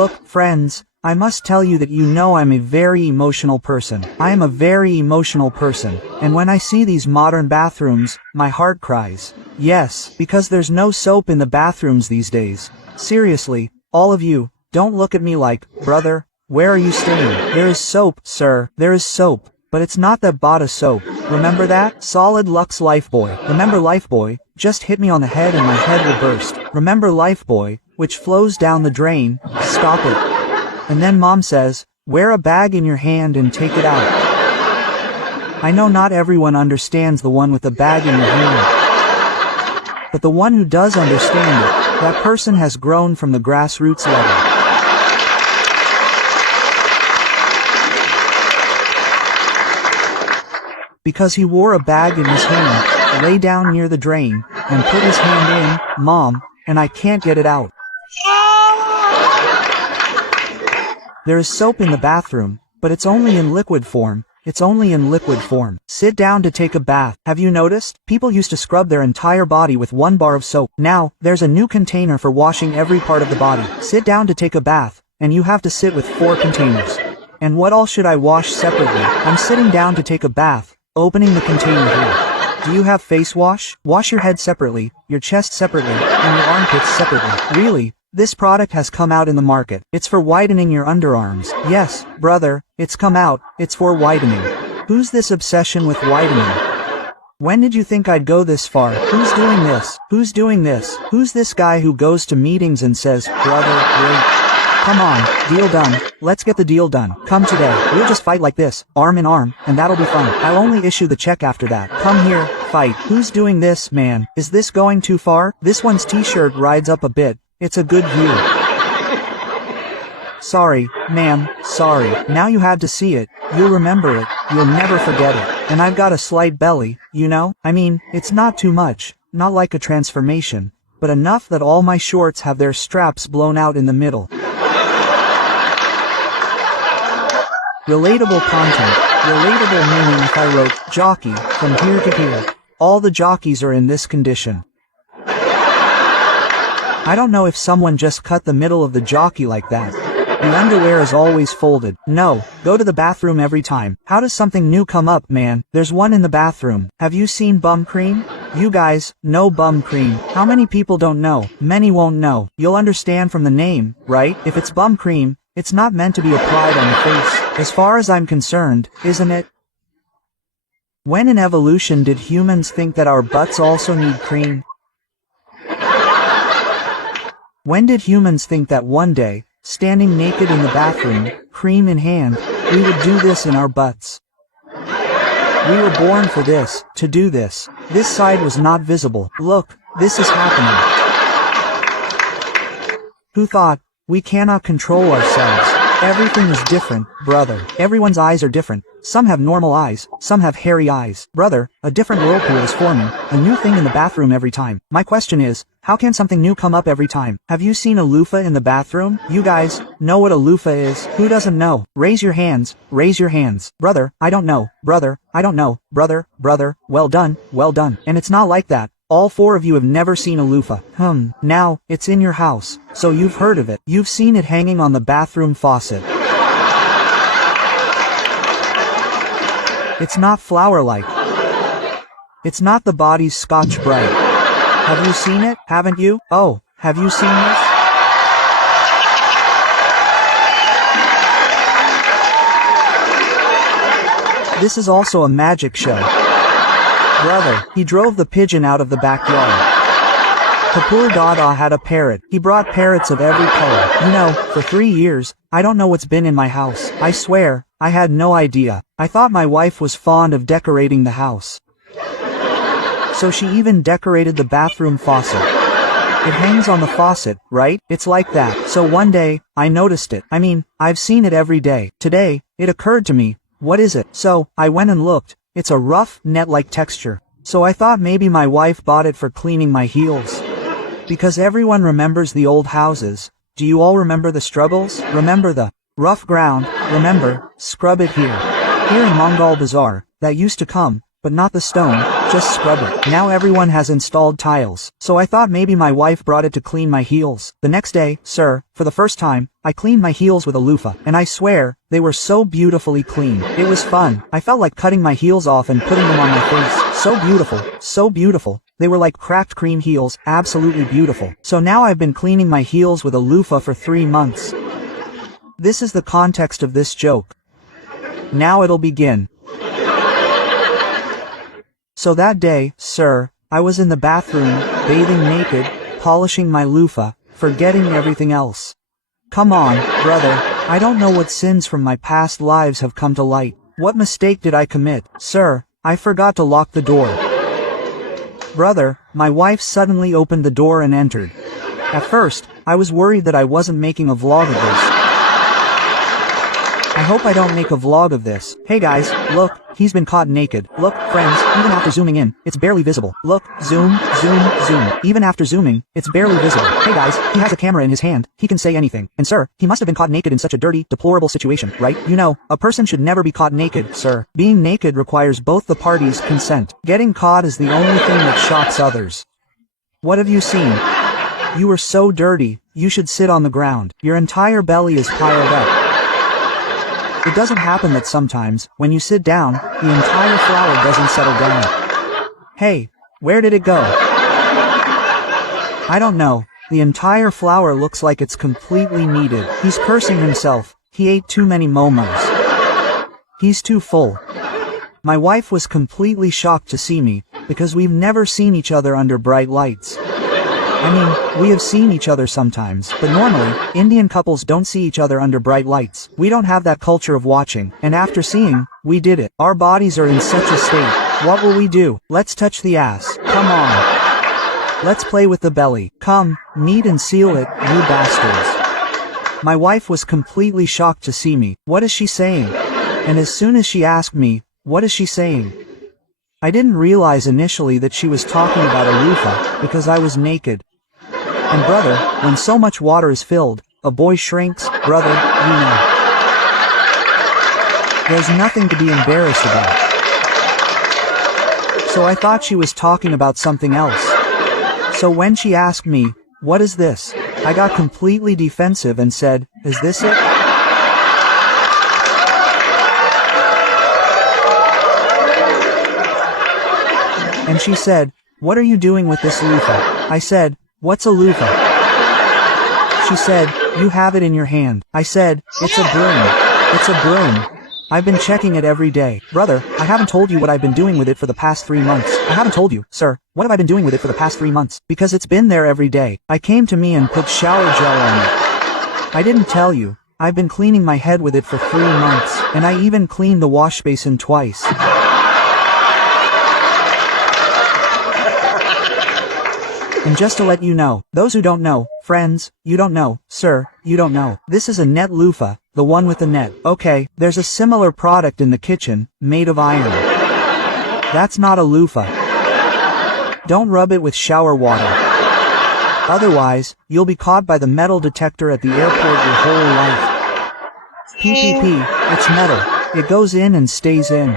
Look, friends, I must tell you that you know I'm a very emotional person. I am a very emotional person, and when I see these modern bathrooms, my heart cries. Yes, because there's no soap in the bathrooms these days. Seriously, all of you, don't look at me like, brother, where are you staying? There is soap, sir, there is soap. But it's not that Bata soap. Remember that? Solid Lux Lifebuoy. Remember Lifebuoy? Just hit me on the head and my head will burst. Remember Lifebuoy, which flows down the drain? Stop it. And then mom says, wear a bag in your hand and take it out. I know not everyone understands the one with the bag in your hand. But the one who does understand it, that person has grown from the grassroots level. Because he wore a bag in his hand, lay down near the drain, and put his hand in, mom, and I can't get it out. There is soap in the bathroom, but it's only in liquid form. It's only in liquid form. Sit down to take a bath. Have you noticed? People used to scrub their entire body with 1 bar of soap. Now, there's a new container for washing every part of the body. Sit down to take a bath, and you have to sit with 4 containers. And what all should I wash separately? I'm sitting down to take a bath. Opening the container here. Do you have face wash? Wash your head separately, your chest separately, and your armpits separately. Really? This product has come out in the market. It's for whitening your underarms. Yes, brother, it's come out. It's for whitening. Who's this obsession with whitening? When did you think I'd go this far? Who's doing this? Who's doing this? Who's this guy who goes to meetings and says, brother, great. Come on, deal done. Let's get the deal done. Come today. We'll just fight like this, arm in arm, and that'll be fun. I'll only issue the check after that. Come here, fight. Who's doing this, man? Is this going too far? This one's t-shirt rides up a bit. It's a good view. Sorry, ma'am, sorry. Now you had to see it. You'll remember it. You'll never forget it. And I've got a slight belly, you know? I mean, it's not too much. Not like a transformation. But enough that all my shorts have their straps blown out in the middle. Relatable content. Relatable meaning if I wrote, jockey, from here to here. All the jockeys are in this condition. I don't know if someone just cut the middle of the jockey like that. The underwear is always folded. No, go to the bathroom every time. How does something new come up, man? There's one in the bathroom. Have you seen bum cream? You guys, know bum cream. How many people don't know? Many won't know. You'll understand from the name, right? If it's bum cream, it's not meant to be applied on the face. As far as I'm concerned, isn't it? When in evolution did humans think that our butts also need cream? When did humans think that one day, standing naked in the bathroom, cream in hand, we would do this in our butts? We were born for this, to do this. This side was not visible. Look, this is happening. Who thought? We cannot control ourselves. Everything is different, brother. Everyone's eyes are different. Some have normal eyes, some have hairy eyes. Brother, a different whirlpool is forming, a new thing in the bathroom every time. My question is, how can something new come up every time? Have you seen a loofah in the bathroom? You guys, know what a loofah is? Who doesn't know? Raise your hands, raise your hands. Brother, I don't know. Brother, I don't know. Brother, well done, well done. And it's not like that. All 4 of you have never seen a loofah. Now, it's in your house, so you've heard of it. You've seen it hanging on the bathroom faucet. It's not flower-like. It's not the body's Scotch Brite. Have you seen it? Haven't you? Oh, have you seen this? This is also a magic show. Brother, he drove the pigeon out of the backyard. Kapoor Dada had a parrot. He brought parrots of every color. You know, for 3 years, I don't know what's been in my house. I swear, I had no idea. I thought my wife was fond of decorating the house. So she even decorated the bathroom faucet. It hangs on the faucet, right? It's like that. So one day, I noticed it. I mean, I've seen it every day. Today, it occurred to me, what is it? So, I went and looked. It's a rough, net-like texture. So I thought maybe my wife bought it for cleaning my heels. Because everyone remembers the old houses. Do you all remember the struggles? Remember the rough ground? Remember, scrub it here. Here in Mongol Bazaar, that used to come, but not the stone, just scrub it. Now everyone has installed tiles, so I thought maybe my wife brought it to clean my heels. The next day, sir, for the first time, I cleaned my heels with a loofah, and I swear, they were so beautifully clean. It was fun. I felt like cutting my heels off and putting them on my face. So beautiful, so beautiful. They were like cracked cream heels, absolutely beautiful. So now I've been cleaning my heels with a loofah for 3 months. This is the context of this joke. Now it'll begin. So that day, sir, I was in the bathroom, bathing naked, polishing my loofah, forgetting everything else. Come on, brother, I don't know what sins from my past lives have come to light. What mistake did I commit? Sir, I forgot to lock the door. Brother, my wife suddenly opened the door and entered. At first, I was worried that I wasn't making a vlog of this. I hope I don't make a vlog of this. Hey guys, look, he's been caught naked. Look, friends, even after zooming in, it's barely visible. Look, zoom, zoom, zoom. Even after zooming, it's barely visible. Hey guys, he has a camera in his hand, he can say anything. And sir, he must have been caught naked in such a dirty, deplorable situation, right? You know, a person should never be caught naked, sir. Being naked requires both the parties' consent. Getting caught is the only thing that shocks others. What have you seen? You were so dirty, you should sit on the ground. Your entire belly is piled up. It doesn't happen that sometimes, when you sit down, the entire flower doesn't settle down. Hey, where did it go? I don't know. The entire flower looks like it's completely kneaded. He's cursing himself. He ate too many momos. He's too full. My wife was completely shocked to see me, because we've never seen each other under bright lights. I mean, we have seen each other sometimes, but normally, Indian couples don't see each other under bright lights. We don't have that culture of watching, and after seeing, we did it. Our bodies are in such a state. What will we do? Let's touch the ass. Come on. Let's play with the belly. Come, knead and seal it, you bastards. My wife was completely shocked to see me. What is she saying? And as soon as she asked me, what is she saying? I didn't realize initially that she was talking about a loofah, because I was naked. And brother, when so much water is filled, a boy shrinks, brother, you know. There's nothing to be embarrassed about. So I thought she was talking about something else. So when she asked me, what is this? I got completely defensive and said, is this it? And she said, what are you doing with this loofah? I said, what's a loofah? She said, you have it in your hand. I said, it's a broom. It's a broom. I've been checking it every day. Brother, I haven't told you what I've been doing with it for the past 3 months. I haven't told you, sir, what have I been doing with it for the past 3 months? Because it's been there every day. I came to me and put shower gel on it. I didn't tell you. I've been cleaning my head with it for 3 months. And I even cleaned the wash basin twice. And just to let you know, those who don't know, friends, you don't know, sir, you don't know. This is a net loofah, the one with the net. Okay, there's a similar product in the kitchen, made of iron. That's not a loofah. Don't rub it with shower water. Otherwise, you'll be caught by the metal detector at the airport your whole life. PPP, it's metal. It goes in and stays in.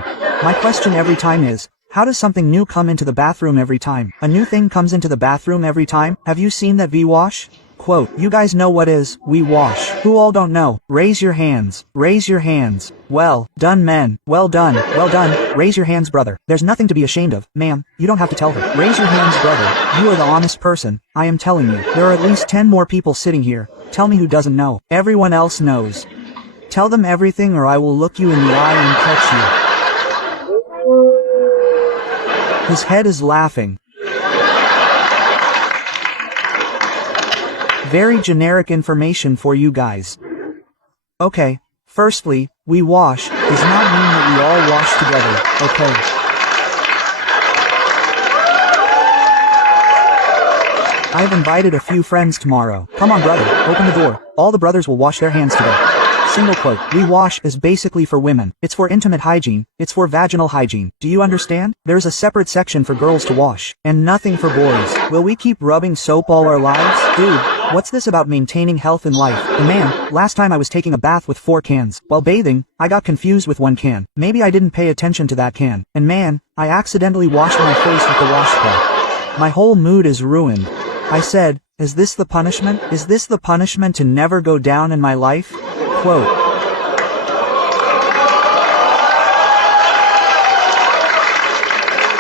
My question every time is, how does something new come into the bathroom every time? A new thing comes into the bathroom every time? Have you seen that V-wash? Quote, you guys know what is V-wash. Who all don't know? Raise your hands. Raise your hands. Well done, men. Well done. Well done. Raise your hands, brother. There's nothing to be ashamed of. Ma'am, you don't have to tell her. Raise your hands, brother. You are the honest person. I am telling you. There are at least 10 more people sitting here. Tell me who doesn't know. Everyone else knows. Tell them everything or I will look you in the eye and catch you. His head is laughing. Very generic information for you guys. Okay, firstly, we wash does not mean that we all wash together, okay? I've invited a few friends tomorrow. Come on brother, open the door. All the brothers will wash their hands today. Single quote, we wash is basically for women. It's for intimate hygiene. It's for vaginal hygiene. Do you understand? There's a separate section for girls to wash. And nothing for boys. Will we keep rubbing soap all our lives? Dude, What's this about maintaining health in life? And man, last time I was taking a bath with 4 cans. While bathing, I got confused with 1 can. Maybe I didn't pay attention to that can. And man, I accidentally washed my face with the washcloth. My whole mood is ruined. I said, is this the punishment? Is this the punishment to never go down in my life? Quote.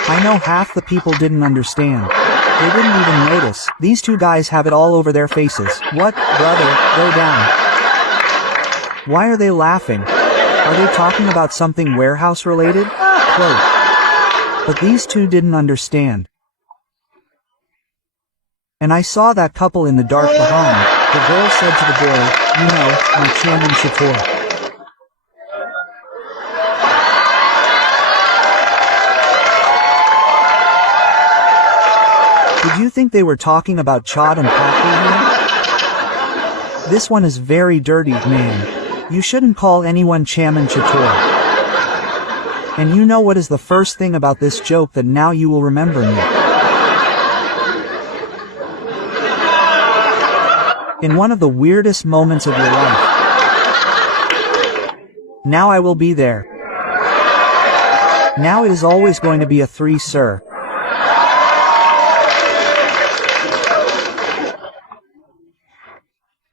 I know half the people didn't understand. They didn't even notice. These 2 guys have it all over their faces. What, brother, go down. Why are they laughing? Are they talking about something warehouse related? Quote. But these 2 didn't understand. And I saw that couple in the dark behind. The girl said to the boy, you know, my Chaman Chator. Did you think they were talking about Chad and Patrick here? This one is very dirty, man. You shouldn't call anyone Chaman Chator. And you know what is the first thing about this joke that now you will remember me? In one of the weirdest moments of your life. Now I will be there. Now it is always going to be a 3, sir.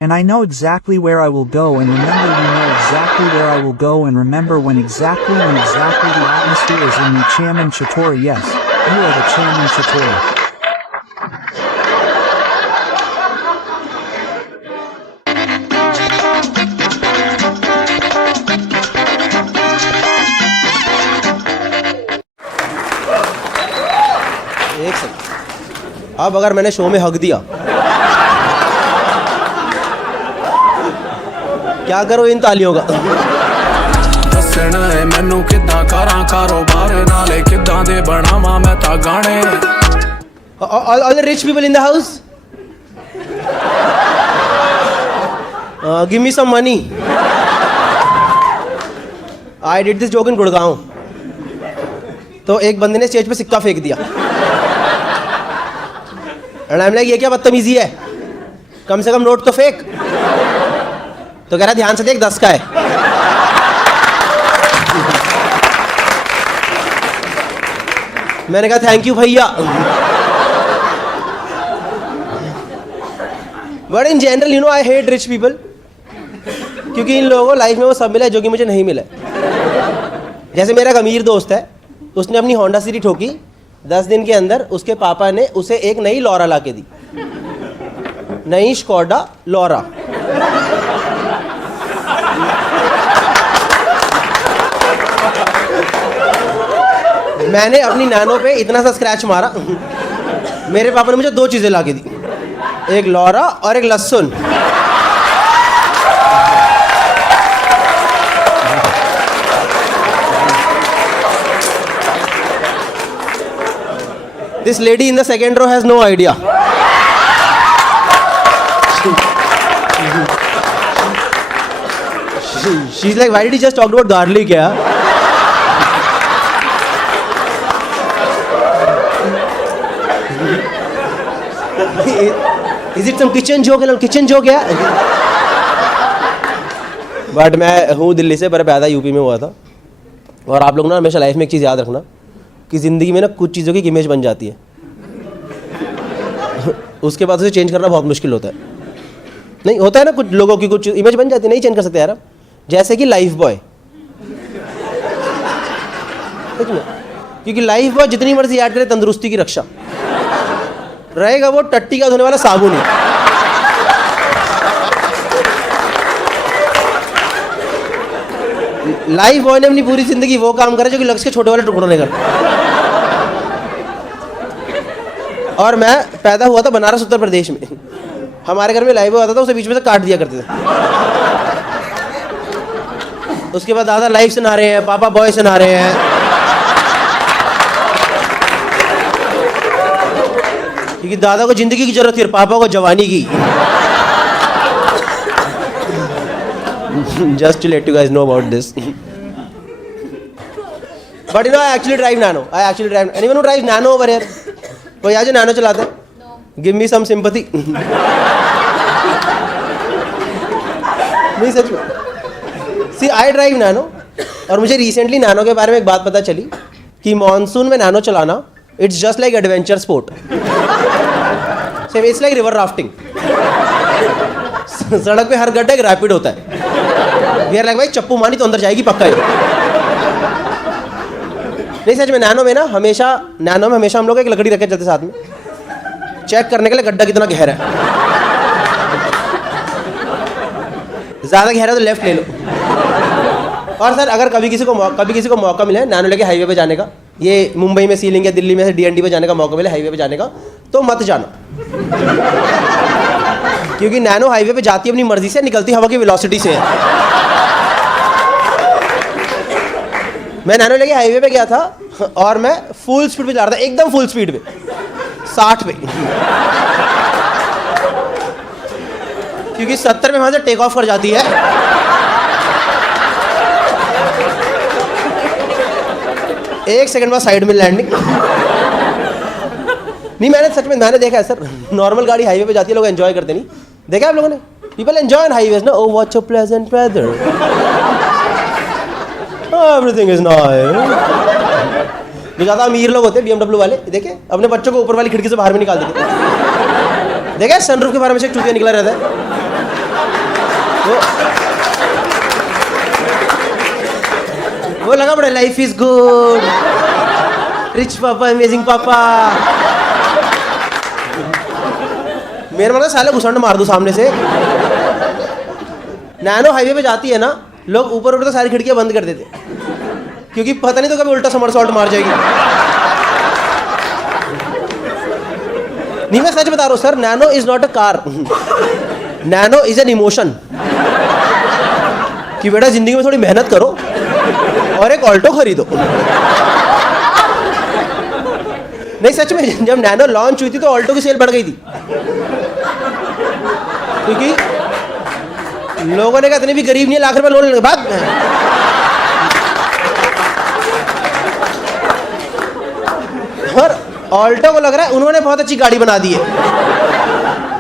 And I know exactly where I will go, and remember you know exactly where I will go, and remember when exactly the atmosphere is in the Chaman Chator. Yes, you are the Chaman Chator. एक second, अब अगर मैंने show में हक दिया, क्या करो इन तालियों का? मैनू किदा करा कारोबार नाले किदा दे बनावा मैं ता गाने. All the rich people in the house, give me some money. I did this joke in Gurgaon. तो एक बंदे ने स्टेज पे सिक्का फेंक दिया. And I'm like, ये क्या बदतमीजी है? कम से कम नोट तो फेंक. तो कह रहा ध्यान से देख 10 का है. मैंने कहा थैंक यू भैया. But in general you know I hate rich people, क्योंकि इन लोगों को लाइफ में वो सब मिला है जो कि मुझे नहीं मिला. जैसे मेरा एक अमीर दोस्त है, उसने अपनी होंडा सिटी ठोकी. 10 दिन के अंदर उसके पापा ने उसे एक नई लॉरा ला के दी. नई स्कोडा लॉरा. मैंने अपनी नैनो पे इतना सा स्क्रैच मारा, मेरे पापा ने मुझे 2 चीज़ें ला के दी, एक लॉरा और एक लहसुन. This lady in the second row has no idea. She's like, why did he just talk about garlic? Yeah. Is it some kitchen joke? Kitchen joke yeah. But मैं हूँ दिल्ली से, पर पैदा यूपी में हुआ था. और आप लोग ना हमेशा लाइफ में एक चीज़ याद रखना कि ज़िंदगी में ना कुछ चीज़ों की इमेज बन जाती है, उसके बाद उसे चेंज करना बहुत मुश्किल होता है. नहीं होता है ना, कुछ लोगों की कुछ इमेज बन जाती है, नहीं चेंज कर सकते यार. जैसे कि लाइफ बॉय, क्योंकि लाइफ बॉय जितनी मर्जी याद करे तंदुरुस्ती की रक्षा रहेगा, वो टट्टी का धोने वाला साबुन है. लाइफ बॉय ने अपनी पूरी जिंदगी वो काम करे जो कि लक्ष्य के छोटे वाले टुकड़ों ने कर. और मैं पैदा हुआ था बनारस उत्तर प्रदेश में. हमारे घर में लाइफ बॉय आता था, उसे बीच में से काट दिया करते थे. उसके बाद दादा लाइफ से नहा रहे हैं, पापा बॉय से नहा रहे हैं. क्योंकि दादा को जिंदगी की जरूरत थी और पापा को जवानी की. Just to let you guys know about this. But you know, I actually drive Nano. Anyone who drives Nano over here? कोई आज Nano चलाता है? Give me some sympathy. नहीं सच में। सी आई ड्राइव नैनो, और मुझे रिसेंटली नैनो के बारे में एक बात पता चली कि मॉनसून में नैनो चलाना it's just like adventure sport, same it's like river rafting. सड़क पे हर गड्ढा एक रैपिड होता है, वी आर लाइक भाई चप्पू मारी तो अंदर जाएगी पक्का है। नहीं सच में, नैनो में हमेशा हम लोग एक लकड़ी रखे चलते साथ में, चेक करने के लिए गड्ढा कितना गहरा है। ज़्यादा गहरा तो लेफ्ट ले लो। और सर अगर कभी किसी को मौका मिले नैनो लेके हाईवे पे जाने का, ये मुंबई में सीलिंग या दिल्ली में से DND पे जाने का मौका मिले हाईवे पे जाने का, तो मत जाना, क्योंकि नैनो हाईवे पे जाती है अपनी मर्जी से, निकलती हवा की वेलोसिटी से है। मैं नैनो लेके हाईवे पे गया था और मैं फुल स्पीड पे जा रहा था, एकदम फुल स्पीड पे, 60 पे, क्योंकि 70 में वहां से टेक ऑफ कर जाती है। एक सेकंड बाद साइड में लैंडिंग। नहीं मैंने सच में देखा है सर, नॉर्मल गाड़ी हाईवे पे जाती है, लोग एंजॉय करते नहीं, देखा है आप लोगों ने? पीपल एंजॉय ऑन हाईवेज ना, oh what a pleasant weather, everything is nice. जो ज़्यादा अमीर लोग होते हैं BMW वाले, देखे अपने बच्चों को ऊपर वाली खिड़की से बाहर में निकाल देते, देखा है सनरूफ के बारे में से एक चूतिया निकला रहता है। वो लगा बड़ा लाइफ इज गुड, रिच पापा, अमेजिंग पापा। मेरे मतलब साले घुसंड मार दो सामने से। नैनो हाईवे पे जाती है ना, लोग ऊपर तो सारी खिड़कियां बंद कर देते, क्योंकि पता नहीं तो कभी उल्टा समरसॉल्ट मार जाएगी। नहीं मैं सच बता रहा हूँ sir, nano is not a car, nano is an emotion. कि बेटा जिंदगी में थोड़ी मेहनत करो और एक ऑल्टो खरीदो। नहीं सच में, जब नैनो लॉन्च हुई थी तो ऑल्टो की सेल बढ़ गई थी, क्योंकि लोगों ने कहा इतने भी गरीब नहीं है, लाख रुपए लोन लेने के बाद। और ऑल्टो को लग रहा है उन्होंने बहुत अच्छी गाड़ी बना दी है,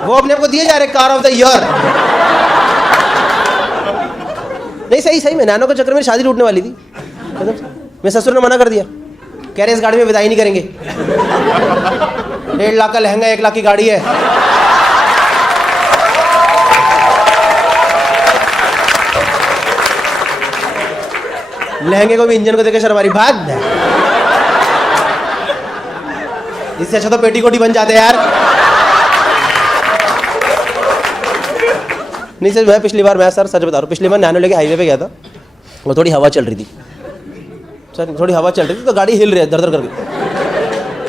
वो अपने आप को दिए जा रहे कार ऑफ द ईयर। नहीं सही में नैनो के चक्कर में शादी टूटने वाली थी, मैं ससुर ने मना कर दिया, कह रहे इस गाड़ी में विदाई नहीं करेंगे, 1.5 लाख का लहंगा 1 लाख की गाड़ी है। लहंगे को भी इंजन को देकर शर्मारी भाग। इससे अच्छा तो पेटीकोट ही बन जाते यार। नहीं सर, मैं पिछली बार, मैं सर सच बता रहा हूँ, पिछली बार नैनो लेके हाईवे पे गया था, वो थोड़ी हवा चल रही थी सर, थोड़ी हवा चल रही थी तो गाड़ी हिल रही है धर करके,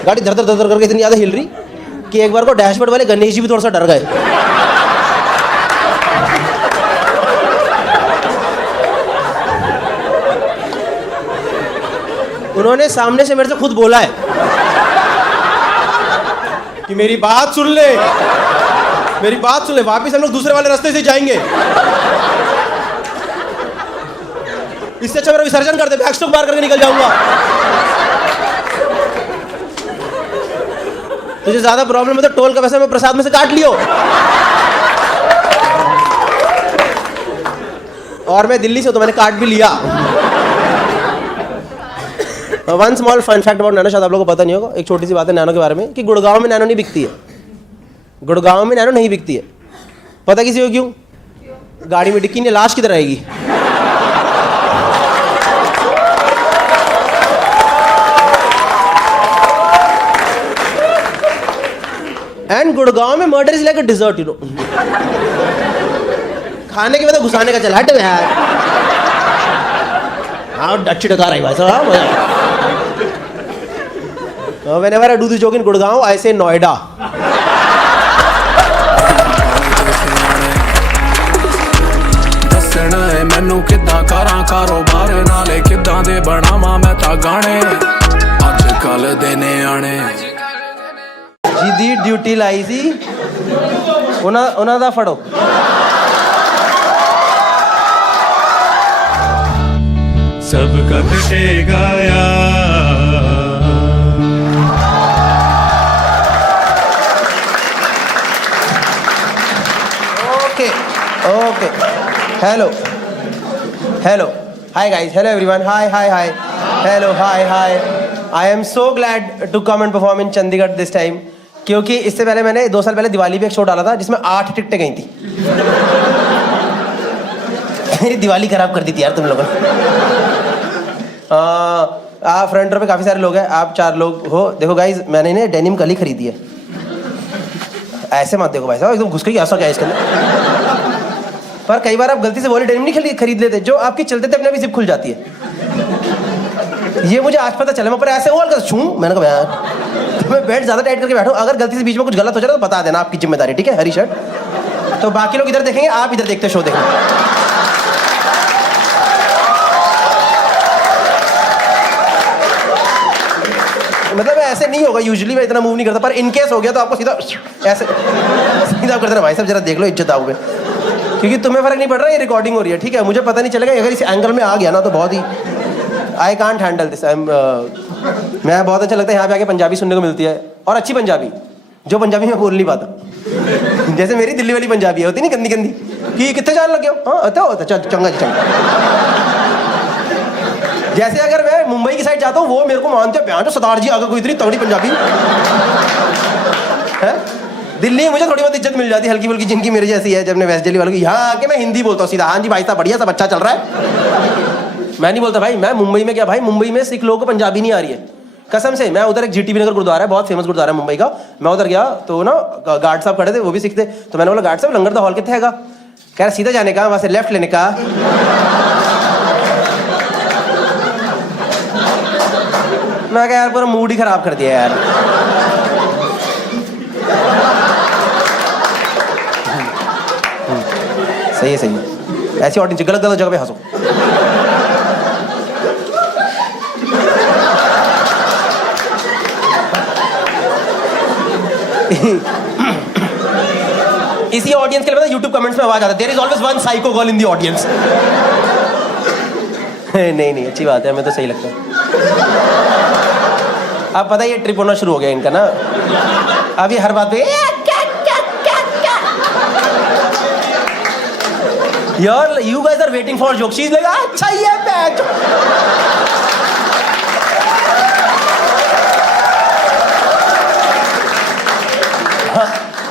गाड़ी धर करके इतनी ज़्यादा हिल रही कि एक बार को डैशबोर्ड वाले गणेश जी भी थोड़ा सा डर गए। उन्होंने सामने से मेरे से खुद बोला है कि मेरी बात सुन ले, वापस हम लोग दूसरे वाले रास्ते से जाएंगे, इससे अच्छा मेरा विसर्जन कर दे, बैकस्ट्रोक मार करके निकल जाऊंगा। तुझे ज्यादा प्रॉब्लम है तो टोल का पैसा मैं प्रसाद में से काट लियो। और मैं दिल्ली से हूं तो मैंने काट भी लिया। One small fun fact about Nano, शायद आप लोगों को पता नहीं होगा, एक छोटी सी बात है नैनो के बारे में कि गुड़गांव में नैनो नहीं बिकती है, गुड़गांव में नैनो नहीं बिकती है। पता किसी को क्यों? गाड़ी में डिक्की नहीं, लाश किधर आएगी। एंड गुड़गांव में murder is like a dessert, you know. खाने के बाद तो घुसाने का चला, हट यार। हाँ अच्छी टका रही भाई साहब। Whenever I do this joke in Gurgaon, I say Noida. ਦੱਸਣਾ ਹੈ ਮੈਨੂੰ ਕਿੱਦਾਂ ਕਰਾਂ ਕਾਰੋਬਾਰ ਨਾਲੇ ਕਿੱਦਾਂ ਦੇ ਬਣਾਵਾਂ ਮੈਂ ਤਾਂ ਗਾਣੇ ਅੱਜ ਕੱਲ ਦੇ ਨਿਆਣੇ। ਜਿਹਦੀ ਡਿਊਟੀ ਲਾਈ ਸੀ ਉਹਨਾਂ ਦਾ ਫੜੋ। सबका कटेगा यार। Okay Hello. Hello. Hi guys. Hello everyone. Hi. Hello. Hi. I am so glad to come and perform in Chandigarh this time. क्योंकि इससे पहले मैंने 2 साल पहले दिवाली पे एक शो डाला था जिसमें 8 टिकटें गई थी. मेरी दिवाली खराब कर दी थी यार तुम लोगों ने. आप फ्रंट रो पे काफ़ी सारे लोग हैं. आप 4 लोग हो. देखो गाइज, मैंने इन्हें डेनिम कल ही खरीदी है. ऐसे मत देखो भाई साहब, एकदम घुस के ऐसा क्या है इसके अंदर. पर कई बार आप गलती से वो डेनिम नहीं खरीद लेते जो आपकी चलते थे अपने भी जिप खुल जाती है. ये मुझे आज पता चला. मैं पर ऐसे हुआ छू, मैंने कहा यार तो मैं बेल्ट ज़्यादा टाइट करके बैठूं. अगर गलती से बीच में कुछ गलत हो जाए तो बता देना, आपकी जिम्मेदारी. ठीक है, हरी शर्ट. तो बाकी लोग इधर देखेंगे, आप इधर देखते शो देखेंगे. मतलब ऐसे नहीं होगा यूजुअली, मैं इतना मूव नहीं करता, पर इन केस हो गया तो आपको सीधा ऐसे सीधा कर देना. भाई साहब जरा देख लो, इज्जत आओगे, क्योंकि तुम्हें फर्क नहीं पड़ रहा. ये रिकॉर्डिंग हो रही है, ठीक है. मुझे पता नहीं चलेगा अगर इस एंगल में आ गया ना तो बहुत ही आई कांट हैंडल दिस. मैं बहुत अच्छा लगता है यहाँ पे आके पंजाबी सुनने को मिलती है, और अच्छी पंजाबी, जो पंजाबी में बोल नहीं पाता. जैसे मेरी दिल्ली वाली पंजाबी होती नहीं, गंदी कि कितने जान लगे हो. हाँ अच्छा चंगा जी चंगा. जैसे अगर मैं मुंबई की साइड जाता हूँ, वो मेरे को मानते हैं प्यार तो सरदार जी आगे कोई इतनी तगड़ी पंजाबी है. दिल्ली में मुझे थोड़ी बहुत इज्जत मिल जाती है हल्की फुल्की, जिनकी मेरे जैसी है. जब मैं वेस्ट दिल्ली वालों की यहाँ आके मैं हिंदी बोलता हूँ सीधा. हाँ जी भाई साहब बढ़िया, सब अच्छा चल रहा है. मैं नहीं बोलता भाई. मैं मुंबई में क्या भाई, मुंबई में सिख लोगों को पंजाबी नहीं आ रही है कसम से. मैं उधर एक जीटीबी नगर गुरुद्वारा है, बहुत फेमस गुरुद्वारा है मुंबई का. मैं उधर गया तो ना गार्ड साहब खड़े थे, वो भी सिख थे. तो मैंने बोला गार्ड साहब लंगर दा हॉल कितने हैगा. कह रहा सीधा जाने का, वहाँ से लेफ्ट लेने का. मैं कहा यार पूरा मूड ही खराब कर दिया यार. सही है. ऐसी ऑडियंस गलत जगह पे हंसो. इसी ऑडियंस के लिए पता यूट्यूब कमेंट्स में आवाज आता है, there is always one psycho girl in the audience. नहीं अच्छी बात है, हमें तो सही लगता है. अब पता है ये ट्रिप होना शुरू हो गया इनका ना. अभी हर बात पे यार you guys are waiting for joke. She is like अच्छा ये बैच.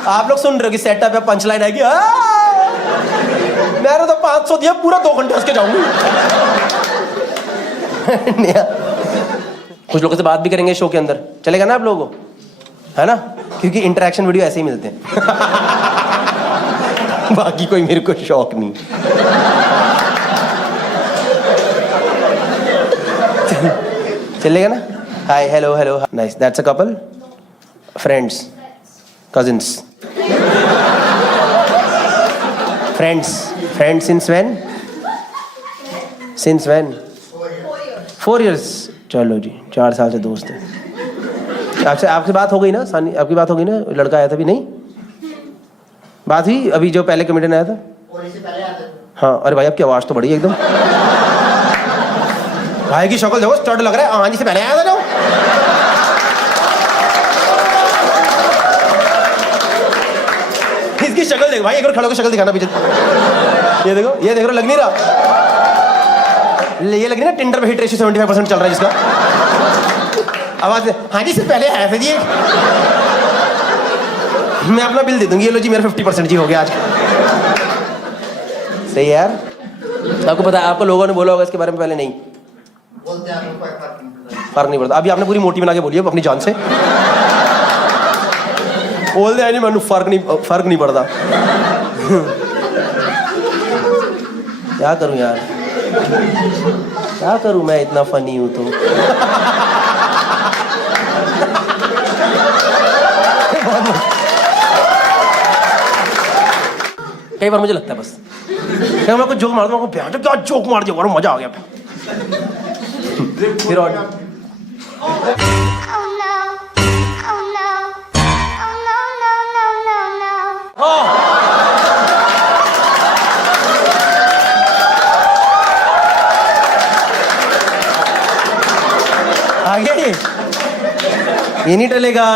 आप लोग सुन रहे हो कि सेटअप है, पंच लाइन आएगी. मैंने तो 500 दिया, पूरा 2 घंटे हंस के जाऊंगी. कुछ लोगों से बात भी करेंगे शो के अंदर, चलेगा ना आप लोगों को, है ना, क्योंकि इंटरेक्शन वीडियो ऐसे ही मिलते हैं. बाकी कोई मेरे को शौक नहीं. चलेगा ना. Hi hello nice. That's a couple, friends, cousins, friends since when 4 years. चलो जी 4 साल से दोस्त है. आपसे बात हो गई ना सानी, आपकी बात हो गई ना. लड़का आया था भी नहीं, बात हुई अभी जो पहले कमेडियन आया था. हाँ अरे भाई आपकी आवाज तो बड़ी है एकदम. भाई की शक्ल देखो, स्टड लग रहा है. हाँ जी से पहले आया था जो. इसकी शक्ल देखो भाई, एक बार खड़ा होकर शक्ल दिखाना पीछे. ये देखो लग नहीं रहा. ये लग रही ना टिंडर पे हिट रेशियो 75% चल रहा है जिसका. आवाज हाँ जी से पहले आया था जी. मैं अपना बिल दे दूंगी, ये लो जी मेरा 50% जी हो गया आज. सही है यार. आपको पता है, आपको लोगों ने बोला होगा इसके बारे में पहले. नहीं बोलते हैं, फर्क नहीं पड़ता. अभी आपने पूरी मोटी बना के बोली है अपनी जान से. बोलते हैं नहीं मैंने फर्क नहीं पड़ता. क्या करूं यार, क्या करूं, मैं इतना फनी हूं तो. कई बार मुझे लगता है बस मैं कुछ जोक मार दूं, क्या जोक मार दिया, बड़ा मजा आ गया. फिर आ गया ये नहीं टलेगा.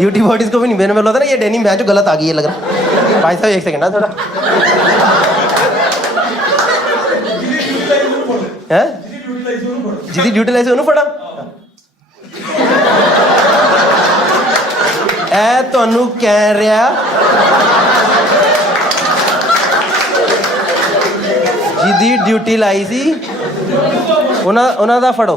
यूट्यूब बॉडीज को भी नहीं. मैंने बोला था ना ये डेनिम जो गलत आ गई है लग रहा. भाई साहब एक सेकंड ना थोड़ा. है जिदी ड्यूटी लाई से ਉਹਨੂੰ ਫੜਾ ਐ ਤੁਹਾਨੂੰ ਕਹਿ ਰਿਹਾ ਜਿਹਦੀ ਡਿਊਟੀ ਲਾਈ ਸੀ ਉਹਨਾਂ ਦਾ ਫੜੋ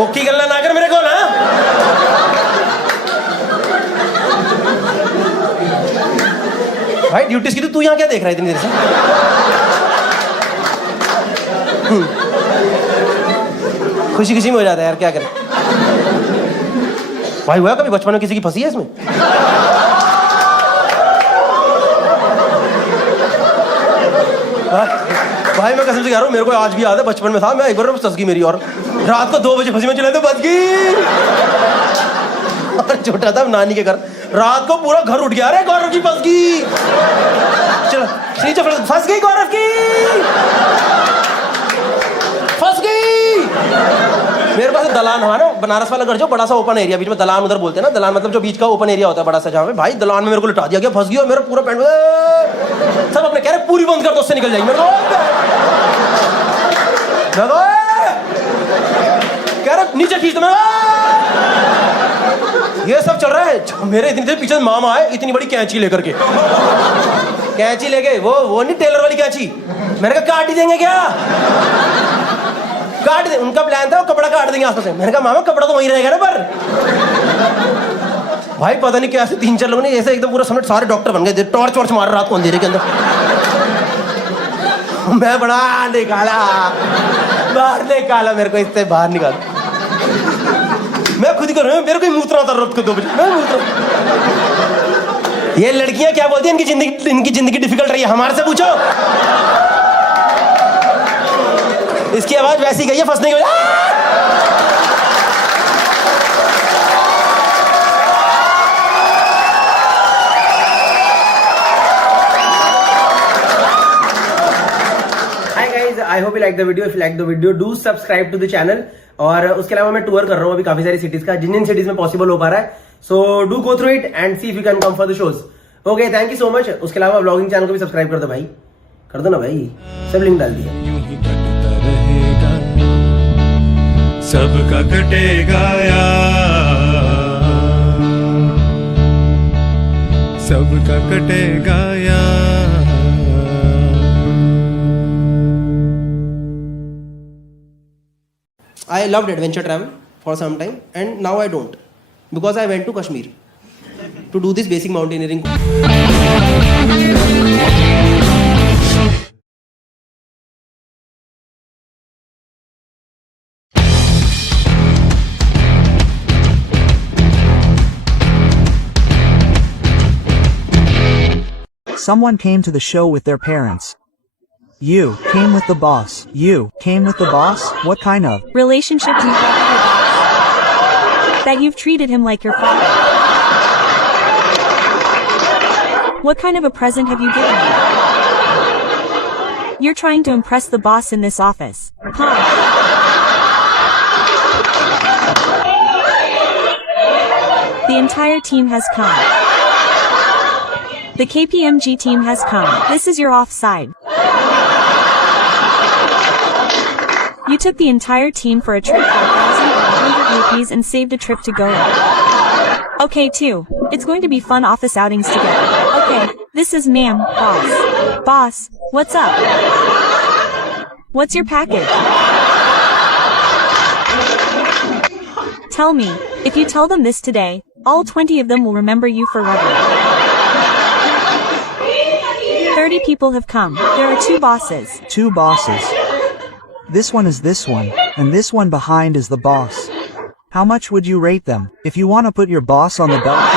ਔਖੀ ਗੱਲਾਂ ਨਾ ਕਰ ਮੇਰੇ ਕੋਲ ਹਾਂ भाई ड्यूटीज की तो तू यहाँ क्या देख रहा है इतनी देर से खुशी खुशी में हो जाता है यार क्या करें भाई हुआ कभी बचपन में किसी की फंसी है इसमें भाई मैं कसम से कह रहा हूँ मेरे को आज भी याद है बचपन में था मैं एक बार फंस गई मेरी और रात को 2 बजे फंसी में चले तो बच गई और छोटा था नानी के घर रात को पूरा घर उठ गया रे गौरव की फंस गई चलो नीचे फंस गई गौरव की फंस गई मेरे पास दलान हुआ ना बनारस वाला घर जो बड़ा सा ओपन एरिया बीच में दलान उधर बोलते हैं ना दलान मतलब जो बीच का ओपन एरिया होता है बड़ा सा जहाँ पे भाई दलान में मेरे को लुटा दिया गया फंस गया मेरा पूरा पैंट सब अपने कह रहे पूरी बंद कर दो उससे निकल जाएगी मेरे को कह रहे नीचे खींच दो ये सब चल रहा है मेरे इतनी देर पीछे मामा आए इतनी बड़ी कैंची लेकर के कैंची लेके वो नहीं टेलर वाली कैंची मैंने कहा काट ही देंगे क्या काट दे उनका प्लान था वो कपड़ा काट देंगे आसपास से मैंने कहा मामा कपड़ा तो वहीं रहेगा ना पर भाई पता नहीं कैसे 3-4 लोगों ने ऐसे एकदम पूरा समझ सारे डॉक्टर बन गए टॉर्च वॉर्च मार रात को अंधेरे के अंदर मैं बड़ा निकाला बाहर निकाला मेरे को इससे बाहर निकाला मैं खुद ही कर रहा हूँ मेरे को ही मूत्रा होता रात को 2 बजे मैं मूत्रा ये लड़कियां क्या बोलती हैं इनकी जिंदगी डिफिकल्ट रही है हमारे से पूछो इसकी आवाज वैसी गई है फंसने की वजह Hi guys, I hope you like the video. If you like the video, do subscribe to the channel. और उसके अलावा मैं टूर कर रहा हूँ अभी काफी सारी सिटीज का जिन सिटीज में पॉसिबल हो पा रहा है so do go through it and see if you can come for the shows okay thank you so much उसके अलावा व्लॉगिंग चैनल को भी सब्सक्राइब कर दो भाई कर दो ना भाई सब लिंक डाल दिया यूं ही कटता रहेगा सबका कटेगा यार सबका कटेगा यार I loved adventure travel for some time and now I don't because I went to Kashmir to do this basic mountaineering. Someone came to the show with their parents. You came with the boss. You came with the boss? What kind of relationship do you have with your boss? That you've treated him like your father. What kind of a present have you given him? You're trying to impress the boss in this office. Huh? The entire team has come. The KPMG team has come. This is your offside. You took the entire team for a trip for 1,100 rupees and saved a trip to Goa. Okay too. It's going to be fun office outings together. Okay, this is ma'am, boss. Boss, what's up? What's your package? Tell me, if you tell them this today, all 20 of them will remember you forever. 30 people have come. There are 2 bosses. 2 bosses? This one is this one, and this one behind is the boss. How much would you rate them? If you want to put your boss on the belt,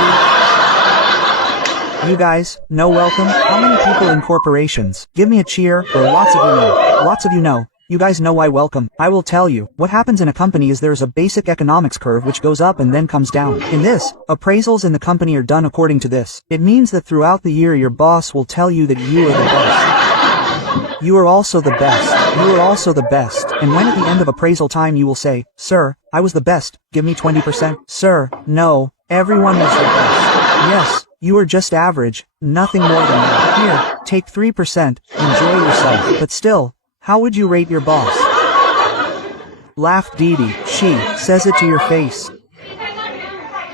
you guys, no welcome? How many people in corporations? Give me a cheer, or lots of you know. Lots of you know. You guys know why welcome. I will tell you, what happens in a company is there is a basic economics curve which goes up and then comes down. In this, appraisals in the company are done according to this. It means that throughout the year your boss will tell you that you are the best. You are also the best. You are also the best, and when at the end of appraisal time you will say, "Sir, I was the best, give me 20%. Sir, no, everyone was the best. Yes, you are just average, nothing more than that. Here, take 3%, enjoy yourself. But still, how would you rate your boss?" Laughed Dee Dee. She says it to your face.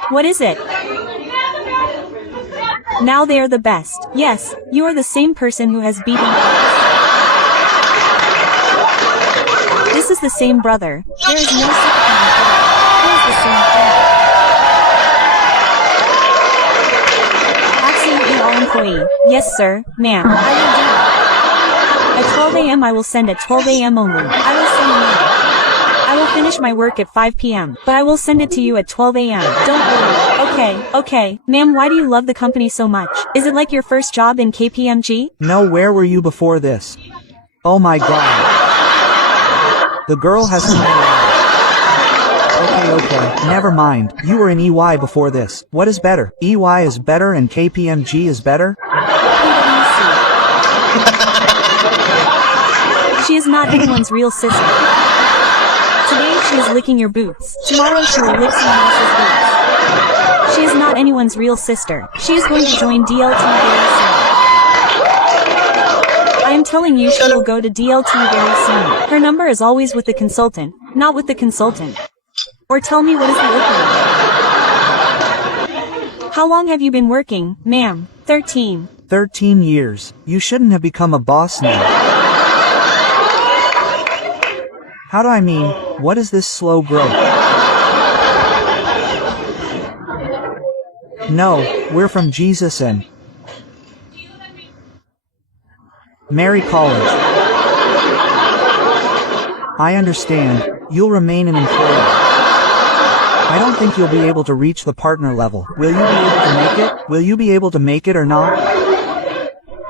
What is it? Now they are the best. Yes, you are the same person who has beaten us. This is the same brother. There is no second brother. He is the same thing. Absolutely all employee. Yes sir, ma'am. I will do it. At 12 a.m. I will send at 12 a.m. only. I will send now. I will finish my work at 5 p.m. But I will send it to you at 12 a.m. Don't worry. Okay. Ma'am, why do you love the company so much? Is it like your first job in KPMG? No, where were you before this? Oh my god. The girl has come around. Okay, never mind. You were in EY before this. What is better? EY is better and KPMG is better? She is not anyone's real sister. Today she is licking your boots. Tomorrow she will lick someone else's boots. She is not anyone's real sister. She is going to join DLT very soon. I am telling you she will go to DLT very soon. Her number is always with the consultant, not with the consultant. Or tell me what is the opening? How long have you been working, ma'am? 13. 13 years. You shouldn't have become a boss now. How do I mean, what is this slow growth? No, we're from Jesus and Mary College. I understand, you'll remain an employee. I don't think you'll be able to reach the partner level. Will you be able to make it? Will you be able to make it or not?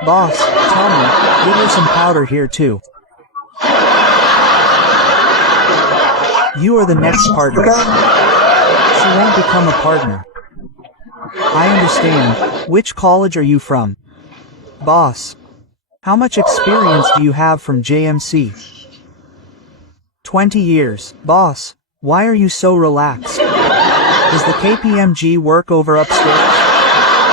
Boss, tell me, give her some powder here too. You are the next partner. She won't become a partner. I understand. Which college are you from? Boss. How much experience do you have from JMC? 20 years. Boss, why are you so relaxed? Does the KPMG work over upstairs?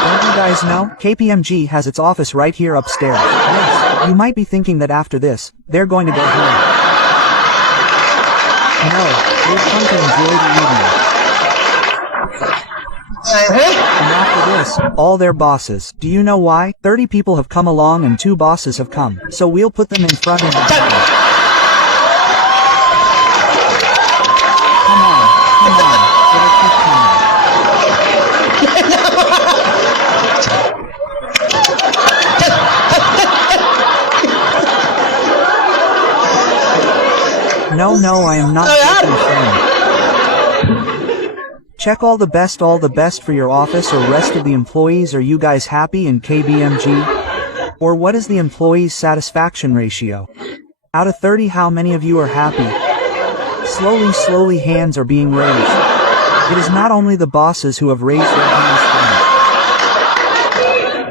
Don't you guys know? KPMG has its office right here upstairs. Yes, you might be thinking that after this, they're going to go home. No, they've come to enjoy the evening. And after this, all their bosses. Do you know why? 30 people have come along and 2 bosses have come. So we'll put them in front of the Come on. It'll keep coming. No, I am not joking, friend. Check all the best for your office or rest of the employees. Are you guys happy in KBMG? Or what is the employees' satisfaction ratio? Out of 30, how many of you are happy? Slowly hands are being raised. It is not only the bosses who have raised their hands for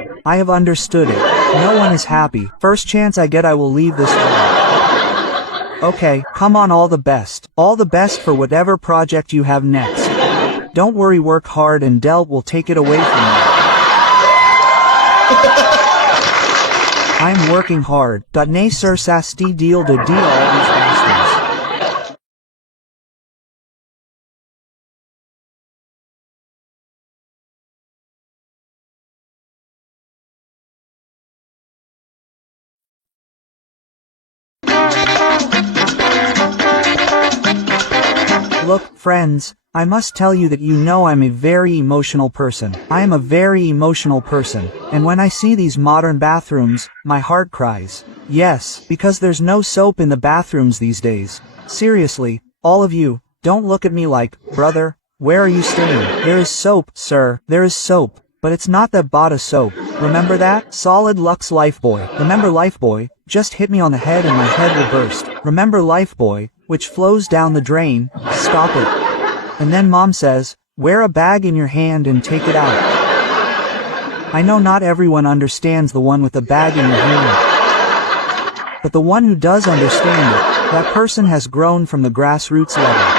me. I have understood it. No one is happy. First chance I get I will leave this job. Okay, come on, all the best. All the best for whatever project you have next. Don't worry, work hard and Dell will take it away from you. I am working hard. Nay sir sasti deal to deal all these bastards. Look, friends, I must tell you that you know I'm a very emotional person. I am a very emotional person, and when I see these modern bathrooms, my heart cries. Yes, because there's no soap in the bathrooms these days. Seriously, all of you, don't look at me like, brother, where are you staying? There is soap, sir, there is soap. But it's not that Bata soap. Remember that? Solid Lux Lifebuoy. Remember Lifebuoy? Just hit me on the head and my head will burst. Remember Lifebuoy, which flows down the drain? Stop it. And then mom says, wear a bag in your hand and take it out. I know not everyone understands the one with the bag in your hand. but the one who does understand it, that person has grown from the grassroots level.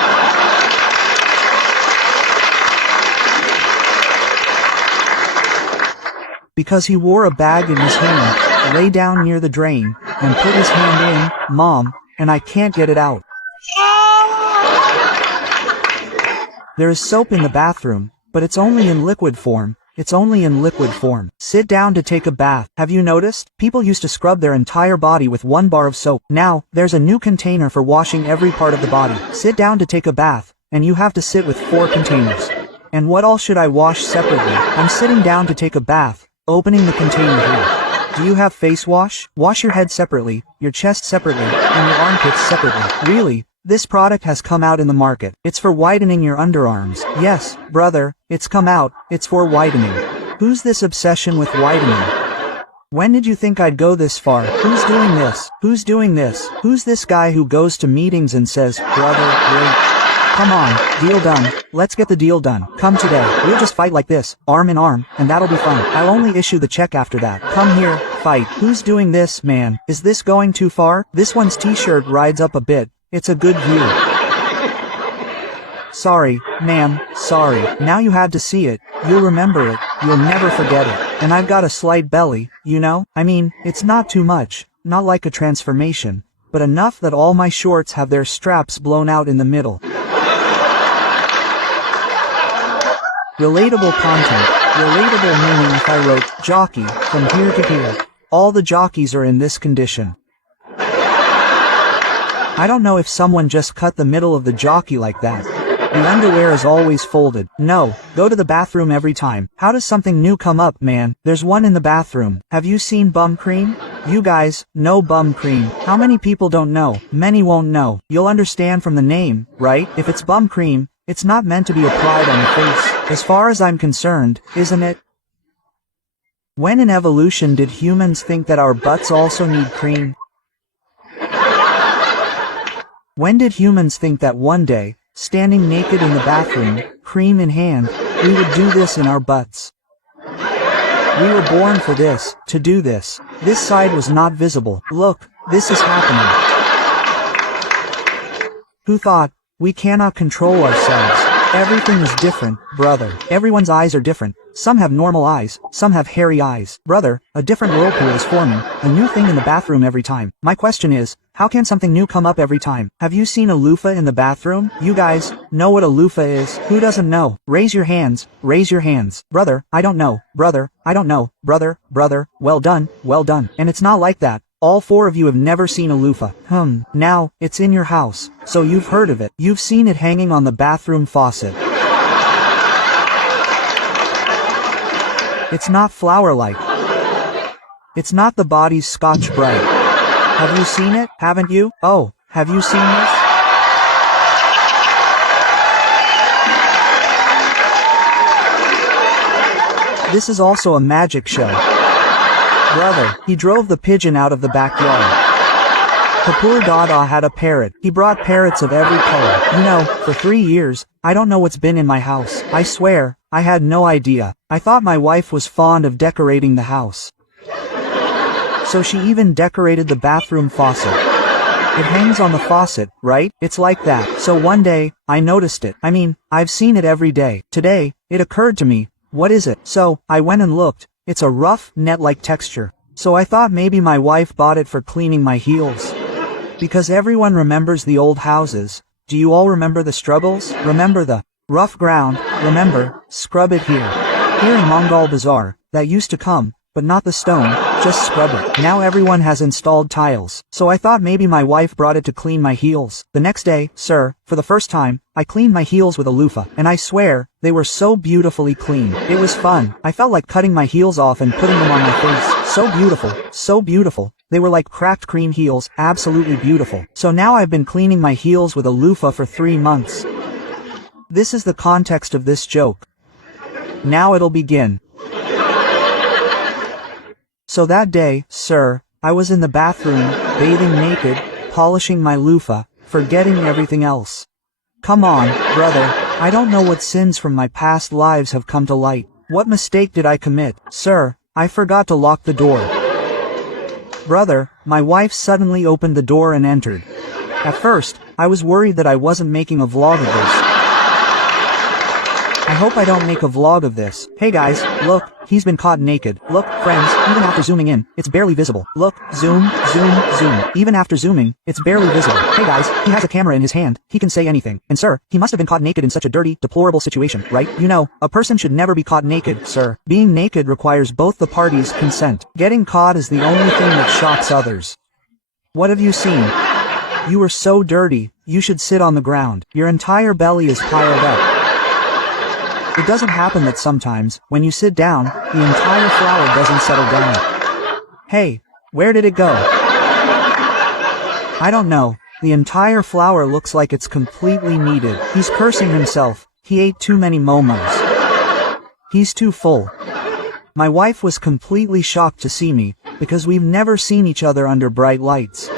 Because he wore a bag in his hand, lay down near the drain, and put his hand in, Mom, and I can't get it out. There is soap in the bathroom, but it's only in liquid form. It's only in liquid form. Sit down to take a bath. Have you noticed? People used to scrub their entire body with 1 bar of soap. Now, there's a new container for washing every part of the body. Sit down to take a bath, and you have to sit with 4 containers. And what all should I wash separately? I'm sitting down to take a bath, opening the container here. Do you have face wash? Wash your head separately, your chest separately, and your armpits separately. Really? This product has come out in the market. It's for whitening your underarms. Yes, brother, it's come out. It's for whitening. Who's this obsession with whitening? When did you think I'd go this far? Who's doing this? Who's doing this? Who's this guy who goes to meetings and says, brother, great. Come on, deal done. Let's get the deal done. Come today. We'll just fight like this, arm in arm, and that'll be fun. I'll only issue the check after that. Come here, fight. Who's doing this, man? Is this going too far? This one's t-shirt rides up a bit. It's a good view. Sorry, ma'am, sorry. Now you had to see it. You'll remember it. You'll never forget it. And I've got a slight belly, you know? I mean, it's not too much. Not like a transformation. But enough that all my shorts have their straps blown out in the middle. Relatable content. Relatable meaning if I wrote, jockey, from here to here. All the jockeys are in this condition. I don't know if someone just cut the middle of the jockey like that. The underwear is always folded. No, go to the bathroom every time. How does something new come up, man? There's one in the bathroom. Have you seen bum cream? You guys, know bum cream. How many people don't know? Many won't know. You'll understand from the name, right? If it's bum cream, it's not meant to be applied on the face. As far as I'm concerned, isn't it? When in evolution did humans think that our butts also need cream? When did humans think that one day, standing naked in the bathroom, cream in hand, we would do this in our butts? We were born for this, to do this. This side was not visible. Look, this is happening. Who thought? We cannot control ourselves. Everything is different, brother. Everyone's eyes are different. Some have normal eyes, some have hairy eyes. Brother, a different whirlpool is forming, a new thing in the bathroom every time. My question is, how can something new come up every time? Have you seen a loofah in the bathroom? You guys, know what a loofah is? Who doesn't know? Raise your hands, raise your hands. Brother, I don't know. Brother, I don't know. Brother, well done, well done. And it's not like that. All 4 of you have never seen a loofah. Now, it's in your house, so you've heard of it. You've seen it hanging on the bathroom faucet. It's not flower-like. It's not the body's Scotch Brite. Have you seen it? Haven't you? Oh, have you seen this? This is also a magic show. Brother, he drove the pigeon out of the backyard. Kapoor Dada had a parrot. He brought parrots of every color. You know, for 3 years, I don't know what's been in my house. I swear, I had no idea. I thought my wife was fond of decorating the house. So she even decorated the bathroom faucet. It hangs on the faucet, right? It's like that. So one day, I noticed it. I mean, I've seen it every day. Today, it occurred to me, what is it? So, I went and looked. It's a rough, net-like texture. So I thought maybe my wife bought it for cleaning my heels. Because everyone remembers the old houses. Do you all remember the struggles? Remember the rough ground? Remember, scrub it here. Here in Mongol Bazaar, that used to come, but not the stone, just scrub it. Now everyone has installed tiles. So I thought maybe my wife brought it to clean my heels. The next day, sir, for the first time, I cleaned my heels with a loofah. And I swear, they were so beautifully clean. It was fun. I felt like cutting my heels off and putting them on my face. So beautiful. So beautiful. They were like cracked cream heels, absolutely beautiful. So now I've been cleaning my heels with a loofah for 3 months. This is the context of this joke. Now it'll begin. So that day, sir, I was in the bathroom, bathing naked, polishing my loofah, forgetting everything else. Come on, brother, I don't know what sins from my past lives have come to light. What mistake did I commit? Sir, I forgot to lock the door. Brother, my wife suddenly opened the door and entered. At first, I was worried that I wasn't making a vlog of this. I hope I don't make a vlog of this. Hey guys, look, he's been caught naked. Look, friends, even after zooming in, it's barely visible. Look, zoom, zoom, zoom. Even after zooming, it's barely visible. Hey guys, he has a camera in his hand, he can say anything. And sir, he must have been caught naked in such a dirty, deplorable situation, right? You know, a person should never be caught naked, sir. Being naked requires both the parties' consent. Getting caught is the only thing that shocks others. What have you seen? You are so dirty, you should sit on the ground. Your entire belly is piled up. It doesn't happen that sometimes, when you sit down, the entire flower doesn't settle down. Hey, where did it go? I don't know. The entire flower looks like it's completely kneaded. He's cursing himself. He ate too many momos. He's too full. My wife was completely shocked to see me, because we've never seen each other under bright lights.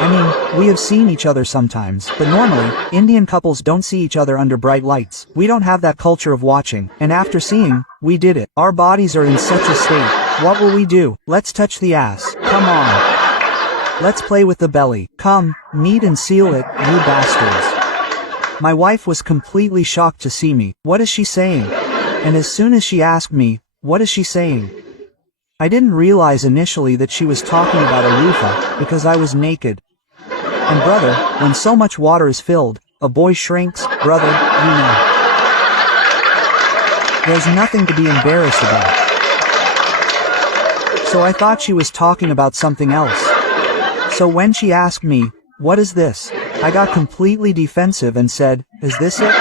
I mean, we have seen each other sometimes, but normally, Indian couples don't see each other under bright lights. We don't have that culture of watching, and after seeing, we did it. Our bodies are in such a state. What will we do? Let's touch the ass. Come on. Let's play with the belly. Come, knead and seal it, you bastards. My wife was completely shocked to see me. What is she saying? And as soon as she asked me, what is she saying? I didn't realize initially that she was talking about a loofah, because I was naked. And brother, when so much water is filled, a boy shrinks, brother, you know. There's nothing to be embarrassed about. So I thought she was talking about something else. So when she asked me, what is this? I got completely defensive and said, is this it?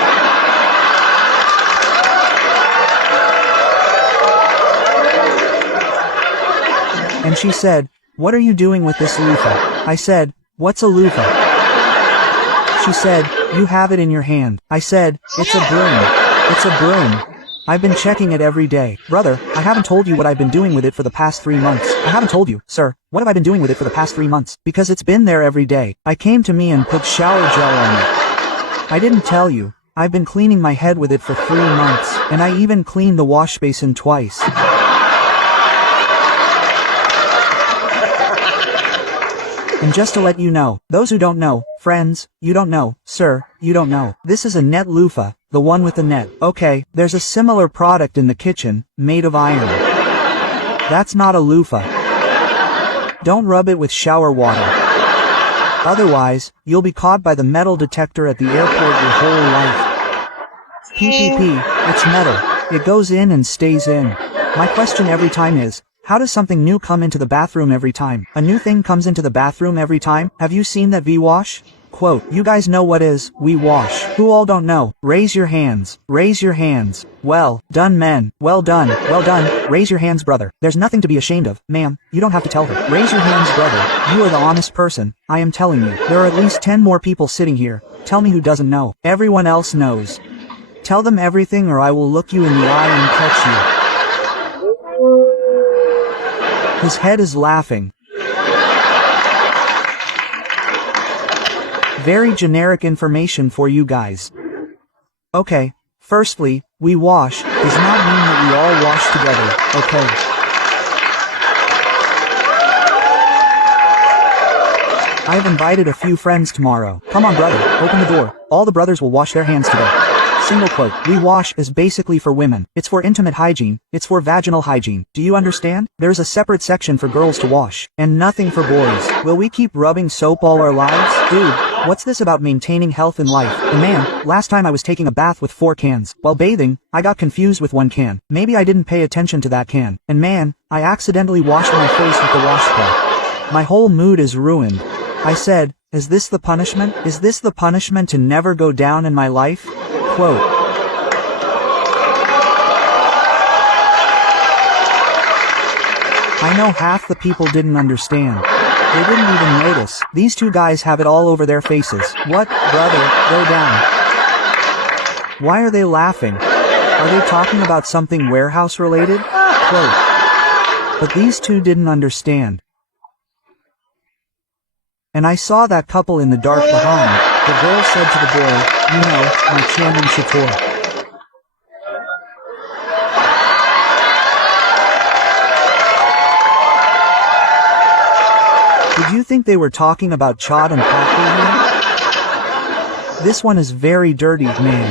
And she said, what are you doing with this loofah? I said, what's a loofah? She said, you have it in your hand. I said, it's a broom. It's a broom. I've been checking it every day. Brother, I haven't told you what I've been doing with it for the past 3 months. I haven't told you, sir, what have I been doing with it for the past 3 months? Because it's been there every day. I came to me and put shower gel on it. I didn't tell you. I've been cleaning my head with it for 3 months, and I even cleaned the wash basin twice. And just to let you know, those who don't know, friends, you don't know, sir, you don't know. This is a net loofah, the one with the net. Okay, there's a similar product in the kitchen, made of iron. That's not a loofah. Don't rub it with shower water. Otherwise, you'll be caught by the metal detector at the airport your whole life. PPP, it's metal. It goes in and stays in. My question every time is, how does something new come into the bathroom every time? A new thing comes into the bathroom every time? Have you seen that V-wash? Quote, you guys know what is V-wash. Who all don't know? Raise your hands. Raise your hands. Well done, men. Well done. Well done. Raise your hands, brother. There's nothing to be ashamed of. Ma'am, you don't have to tell her. Raise your hands, brother. You are the honest person. I am telling you. There are at least 10 more people sitting here. Tell me who doesn't know. Everyone else knows. Tell them everything or I will look you in the eye and catch you. His head is laughing. Very generic information for you guys. Okay, firstly, we wash does not mean that we all wash together, okay? I've invited a few friends tomorrow. Come on brother, open the door. All the brothers will wash their hands today. Single quote, we wash is basically for women. It's for intimate hygiene. It's for vaginal hygiene. Do you understand? There's a separate section for girls to wash. And nothing for boys. Will we keep rubbing soap all our lives? Dude, what's this about maintaining health in life? And man, last time I was taking a bath with 4 cans. While bathing, I got confused with 1 can. Maybe I didn't pay attention to that can. And man, I accidentally washed my face with the washcloth. My whole mood is ruined. I said, is this the punishment? Is this the punishment to never go down in my life? Quote. I know half the people didn't understand. They didn't even notice. These 2 guys have it all over their faces. What, brother, go down. Why are they laughing? Are they talking about something warehouse related? Quote. But these 2 didn't understand. And I saw that couple in the dark behind. The girl said to the boy, you know, my Chairman Chator. Did you think they were talking about Chad and Packer here? This one is very dirty, man.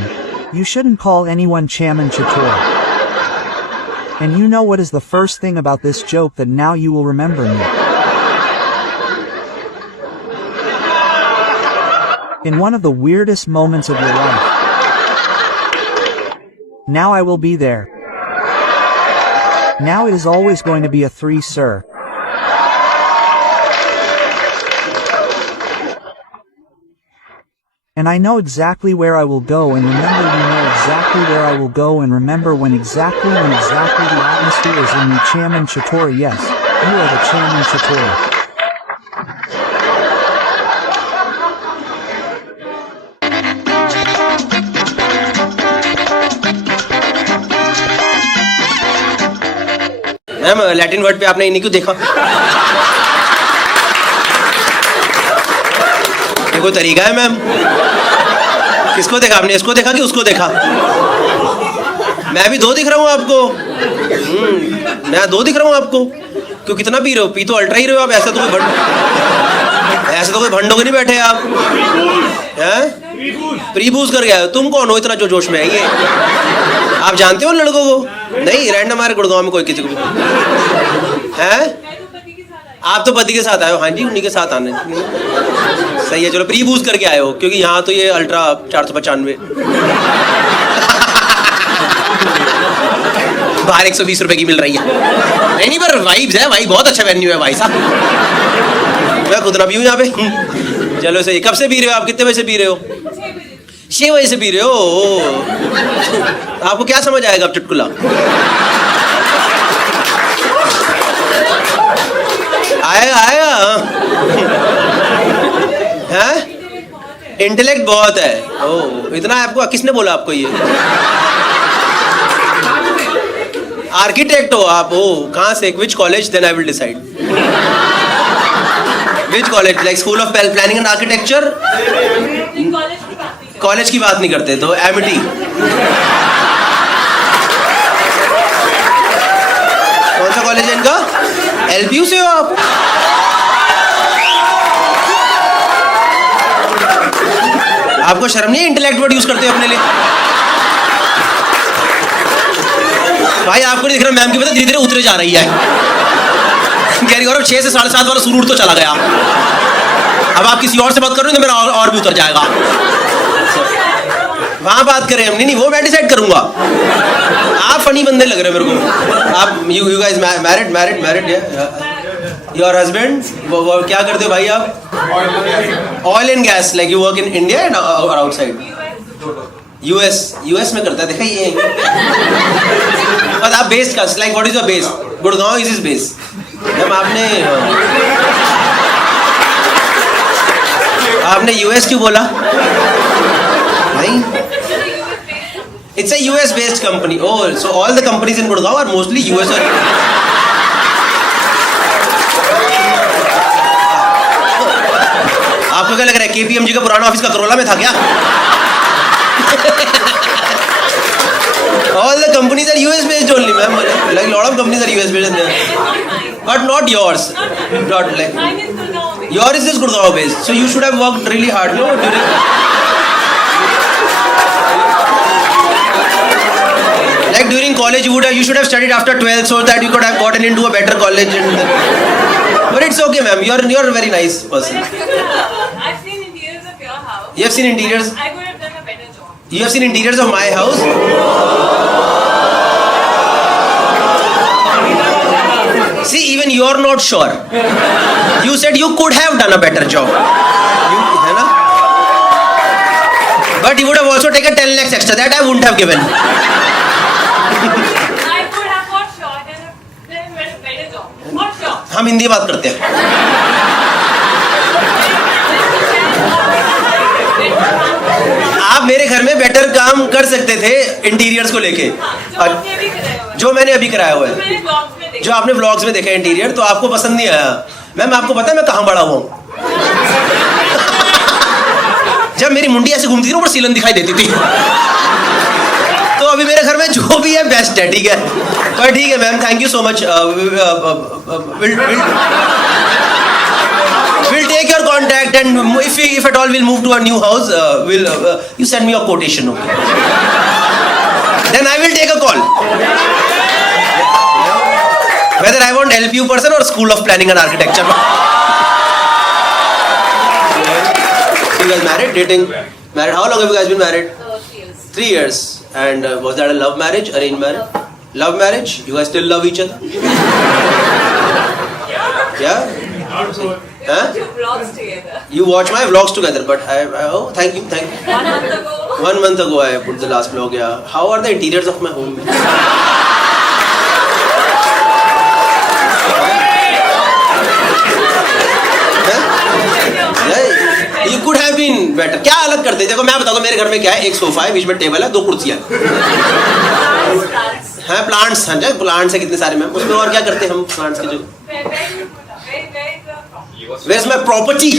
You shouldn't call anyone Chaman Chator. And you know what is the first thing about this joke that now you will remember me. In one of the weirdest moments of your life. Now I will be there. Now it is always going to be a 3, sir. And I know exactly where I will go, and remember you know exactly where I will go, and remember when exactly the atmosphere is in the Chaman Chator. Yes, you are the Chaman Chator. Ma'am Latin word पे आपने इन्हीं क्यों देखा? ये कोई तरीका है ma'am? किसको देखा आपने? इसको देखा कि उसको देखा? मैं भी 2 दिख रहा हूँ आपको। मैं 2 दिख रहा हूँ आपको। क्यों कितना पी रहे हो? पी तो अल्ट्रा ही रहे हो आप। ऐसा तो कोई भंडों के नहीं बैठे आप हैं? प्री बूज कर गया। तुम कौन हो इतना जो जोश में है? ये आप जानते हो लड़कों को? नहीं, रैंडम हमारे गुड़गांव में कोई किसी को हैं? आप तो पति के साथ आए हो। हाँ जी, उन्हीं के साथ आने सही है। चलो प्री बूज करके आए हो, क्योंकि यहाँ तो ये अल्ट्रा 495 बाहर 120 रुपए की मिल रही है। नहीं पर वाइब्स है भाई, बहुत अच्छा वेन्यू है भाई साहब। मैं खुद ना पीऊँ यहाँ पे। चलो सही। कब से पी रहे हो आप? कितने बजे से पी रहे हो? 6 बजे से पी रहे हो। आपको क्या समझ आएगा अब चुटकुला? आएगा हैं? इंटेलेक्ट बहुत है। ओ इतना आपको किसने बोला आपको ये? आर्किटेक्ट हो आप? ओ कहाँ से? Which college? Then I will decide. Which college? Like school of planning and architecture? College की बात नहीं करते तो एमिटी। कौन सा कॉलेज है इनका? एलपीयू से हो आप? आपको शर्म नहीं है इंटेलेक्ट वर्ड यूज करते हो अपने लिए? भाई आपको नहीं दिख रहा मैम की पता धीरे धीरे उतरे जा रही है। कह रही गौरव 6 से 7.5 वाला सुरूर तो चला गया। अब आप किसी और से बात कर रहे हो तो मेरा और भी उतर जाएगा। वहां बात करें हम। नहीं वो मैं डिसाइड करूंगा। आप फनी बंदे लग रहे हैं मेरे को। आप you guys married your husband क्या करते हो भाई आप? Oil and gas. Like you work in India and outside? US में करता है। देखा ये आप बेस का like what is your base? Gurgaon is is base. Ma'am आपने यूएस क्यों बोला? नहीं, it's a US based company. Oh, so all the companies in Gurgaon are mostly US or आपको क्या लग रहा है KPMG का पुराना ऑफिस का करोला में था क्या? All the companies are US based only, ma'am. Like lot of companies are US based, but not yours. Not like yours is Gurgaon based. So you should have worked really hard, no? Like during college, you should have studied after 12th so that you could have gotten into a better college. But it's okay, ma'am. You're a very nice person. I've seen interiors of your house. You have seen interiors? I could have done a better job. You have seen interiors of my house? See, even you're not sure. You said you could have done a better job. है ना? But you would have also taken 10 lakhs extra. That I wouldn't have given. I could have got shot and done a better job. Not sure. हम हिंदी बात करते हैं। आप मेरे घर में बेटर काम कर सकते थे इंटीरियर्स को लेके। जो मैंने अभी कराया हुआ है, जो आपने व्लॉग्स में देखा इंटीरियर, तो आपको पसंद नहीं आया। मैम आपको पता है मैं कहाँ बड़ा हुआ हूँ? जब मेरी मुंडी ऐसे घूमती थी ऊपर सीलन दिखाई देती थी। तो अभी मेरे घर में जो भी है बेस्ट है, ठीक है? पर ठीक है ma'am, thank you so much. and if at all we'll move to a new house, you send me a quotation, okay? Then I will take a call. Whether I want LPU person or School of Planning and Architecture. You guys married, dating, married? How long have you guys been married? 3 years. 3 years. And was that a love marriage, arranged marriage? Love marriage? You guys still love each other? Yeah? Huh? Two vlogs together. You watch my vlogs together, but oh, thank you. 1 month ago. 1 month ago I put the last vlog, yeah. How are the interiors of my home? You could have been better. क्या अलग करते? देखो मैं बताऊँ मेरे घर में क्या है, एक सोफा है, बीच में टेबल है, 2 कुर्सियाँ हैं, प्लांट्स हैं, प्लांट्स है कितने सारे मैम, उसमें और क्या करते हैं हम प्लांट्स की जगह? Where is my property?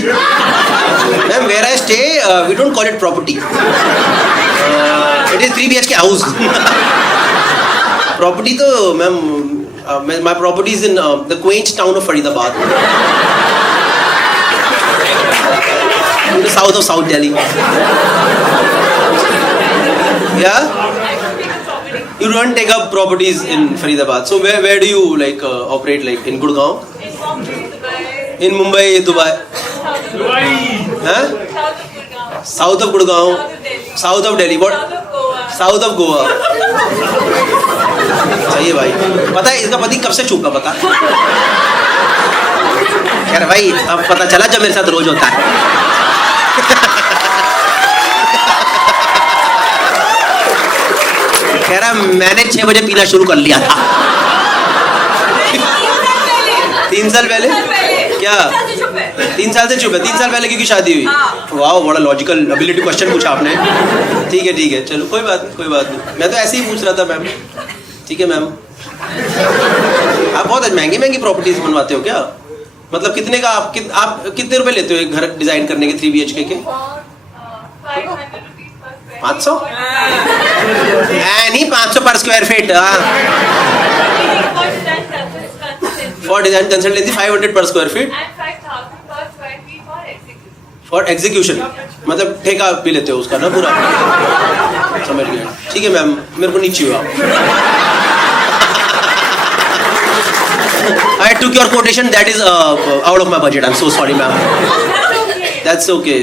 Ma'am, where I stay, we don't call it property. It is 3 BHK house. Property तो ma'am, my property is in the quaint town of Faridabad. In the south of South Delhi. Yeah? You don't take up properties in Faridabad. So where do you like operate, like in Gurgaon? In Mumbai, Dubai? Huh? South of Gurgaon. South of Delhi. What? South of Goa. सही है भाई. पता है इसका पति कब से चूका पता? यार भाई अब पता चला जब मेरे साथ रोज होता है. कह रहा मैंने 6 बजे पीना शुरू कर लिया था. 3 साल पहले? क्या? 3 साल से चुप है. 3 साल पहले क्योंकि शादी हुई? वाह, बड़ा लॉजिकल एबिलिटी क्वेश्चन पूछा आपने. ठीक है, चलो कोई बात नहीं. मैं तो ऐसे ही पूछ रहा था मैम. ठीक है मैम. आप बहुत महंगी प्रॉपर्टीज बनवाते हो क्या? मतलब कितने का आप कितने रुपए लेते हो एक घर डिजाइन करने के 3 BHK के? 500? नहीं 500 पर square feet. For design consultancy 500 per square feet. And 5,000 per square feet for execution. For execution. मतलब ठेका भी लेते हो उसका ना पूरा? समझ गया. ठीक है मैम, मेरे को नहीं चाहिए आप. I took your quotation. That is out of my budget. I'm so sorry, ma'am. That's okay.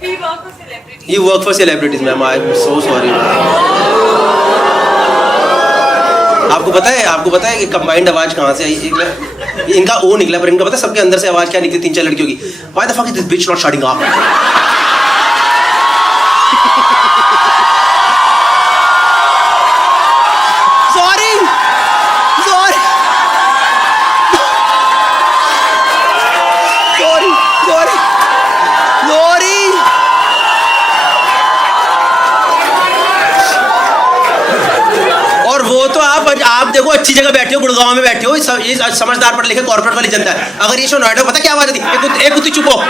We work for celebrities. You work for celebrities, ma'am. I'm so sorry. आपको पता है कि कंबाइंड आवाज कहाँ से आई? इनका ओ निकला, पर इनका पता है सबके अंदर से आवाज क्या निकली? 3-4 लड़कियों की. Why the fuck is this bitch not shutting up? आप देखो अच्छी जगह बैठे हो, गुड़गांव में बैठे हो, ये समझदार पढ़े लिखे कॉर्पोरेट वाली जनता है. अगर ये शो नोएडा, पता क्या आवाज आती? एक कुत्ती चुप हो.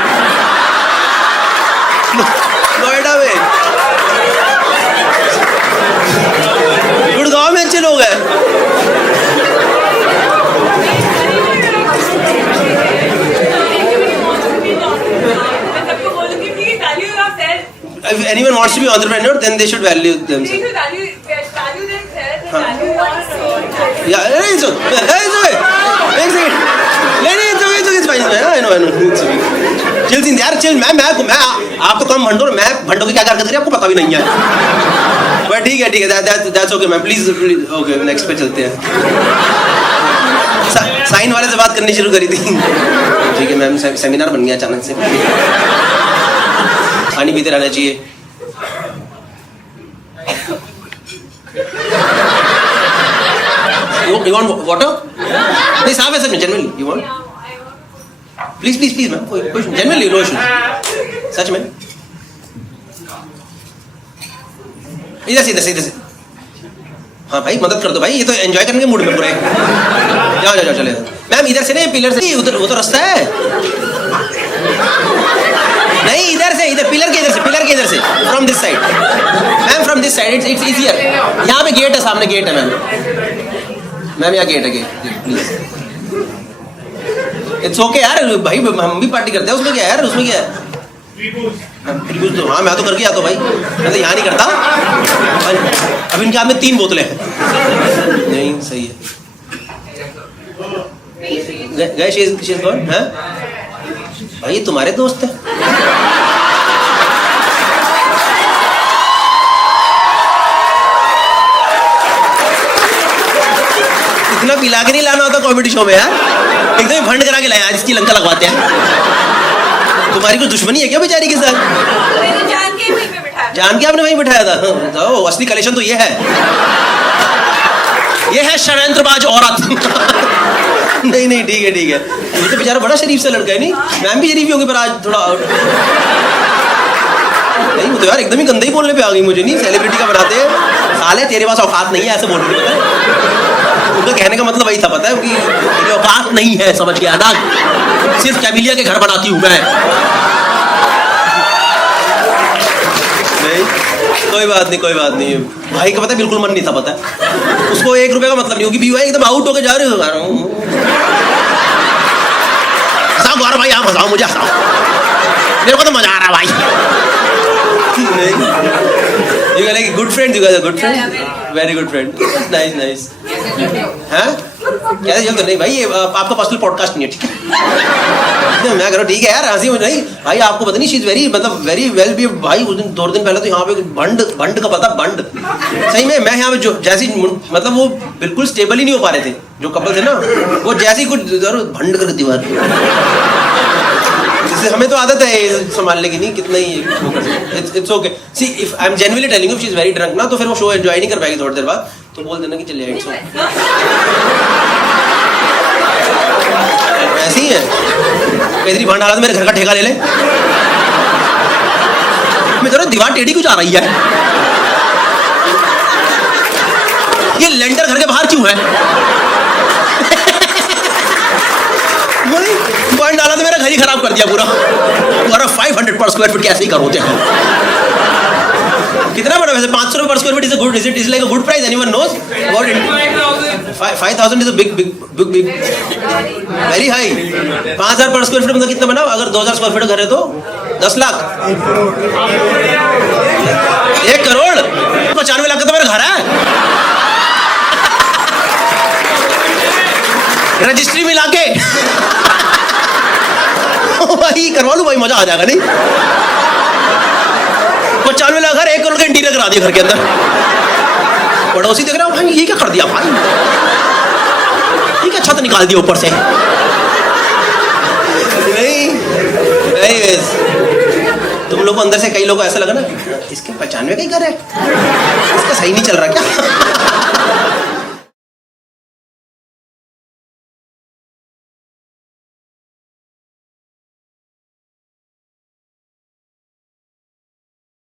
नोएडा में, गुड़गांव में अच्छे लोग हैं. If anyone wants to be entrepreneur, then they should value themselves. Value themselves. Value yourself. Yeah, it's fine. I know. Chill, मैं आप तो कम भंडो, मैं भंडो की क्या कर रही है आपको पता भी नहीं है. बट ठीक है, that's okay ma'am. Please okay, next पे चलते हैं. साइन वाले से बात करनी शुरू करी थी. ठीक है मैम, सेमिनार बन गया अचानक से. पानी पीते रहना चाहिए. You want water? नहीं साफ है सच में, genuinely. You want? Please ma'am, कोई genuinely no issue. सच में. इधर से. हाँ भाई मदद कर दो भाई, ये तो एंजॉय करने के मूड में पूरे. जाओ चले. मैम इधर से नहीं, पिलर से. उधर वो तो रास्ता है. नहीं इधर पिलर के इधर से. From this side ma'am, from this side it's easier. यहाँ पे गेट है, सामने गेट है मैम. यहाँ गेट है, प्लीज. इट्स ओके यार भाई, हम भी पार्टी करते हैं. उसमें क्या है यार, उसमें क्या है? बिल्कुल तो हाँ मैं तो करके आता हूँ भाई, मैं तो यहाँ नहीं करता। अब इनके हाथ में 3 बोतलें हैं। नहीं सही है। गए शी इज गॉन। हाँ भाई ये तुम्हारे दोस्त हैं। इतना पिला के नहीं लाना होता कॉमेडी शो में यार, एकदम भंड करा के लाया जिसकी लंका लगवाते हैं। तुम्हारी कुछ दुश्मनी है क्या बेचारी के साथ? मैंने जान के वहीं पे बिठाया। जान के आपने वहीं बिठाया था? तो असली कलेक्शन तो ये है षड्यंत्रबाज औरत। नहीं ठीक है ये तो बेचारा बड़ा शरीफ सा लड़का है। नहीं मैम भी शरीफ ही होगी पर आज थोड़ा नहीं, वो तो यार एकदम ही गंदा ही बोलने पे आ गई मुझे। नहीं सेलिब्रिटी का बनाते हैं साले, तेरे पास औकात नहीं है ऐसे बोल रही पता है। उनका कहने का मतलब वही था पता है कि मेरी औकात नहीं है, समझ गया ना, सिर्फ कैमिलिया के घर बनाती हूँ मैं। नहीं कोई बात नहीं भाई का पता है बिल्कुल मन नहीं था पता है उसको। 1 रुपए का मतलब नहीं होगी, भाई एकदम आउट होके जा रहे हो। हंसाओ गौरव भाई, आप हंसाओ मुझे, हंसाओ, मेरे को तो मजा आ रहा भाई। You are like good friends, you guys are good friends, very good friend, nice. हाँ क्या चल तो नहीं भाई, ये आपका पर्सनल पॉडकास्ट नहीं है ठीक है। मैं कह रहा ठीक है यार, हंसी मुझे नहीं भाई, आपको पता नहीं शी इज वेरी मतलब वेरी वेल भी भाई। उस दिन 2 दिन पहले तो यहाँ पे भंड का पता, भंड सही में। मैं यहाँ पे जो जैसी मतलब वो बिल्कुल स्टेबल ही नहीं हो पा रहे थे जो कपल थे ना, वो जैसे ही कुछ भंड कर दीवार। जैसे हमें तो आदत है संभालने की, नहीं कितना ही it's okay. See if I am genuinely telling you she is very drunk ना, तो फिर वो शो एंजॉय नहीं कर पाएगी थोड़ी देर बाद, तो बोल देना कि चलिए इट्स ओके। ऐसी है कैसी भंड हालत, मेरे घर का ठेका ले ले। मैं जरा दीवार टेढ़ी क्यों जा रही है? ये लेंटर घर के बाहर क्यों है? पॉइंट डाला तो मेरा घर ही खराब कर दिया पूरा। 500 पर स्क्वायर फीट कैसे ही करोगे? कितना बड़ा वैसे? 500 पर square feet is a good, is like a good price, anyone knows about it? 5000 is a big very high. 5000 पर स्क्वायर फीट मतलब कितना बना? अगर 2000 स्क्वायर फीट घर है तो 10 लाख, 1 करोड़, 95 लाख का तो मेरा घर है। रजिस्ट्री मिला के भाई करवा लूं भाई, मजा आ जाएगा। नहीं 95 लाख घर, 1 करोड़ का इंटीरियर करा दिया घर के अंदर। पड़ोसी देख रहा हूँ भाई ये क्या कर दिया भाई, ये क्या छत निकाल दिया ऊपर से। नहीं तुम लोग को अंदर से कई लोगों को ऐसा लगा ना इसके 95 का ही घर है, इसका सही नहीं चल रहा क्या?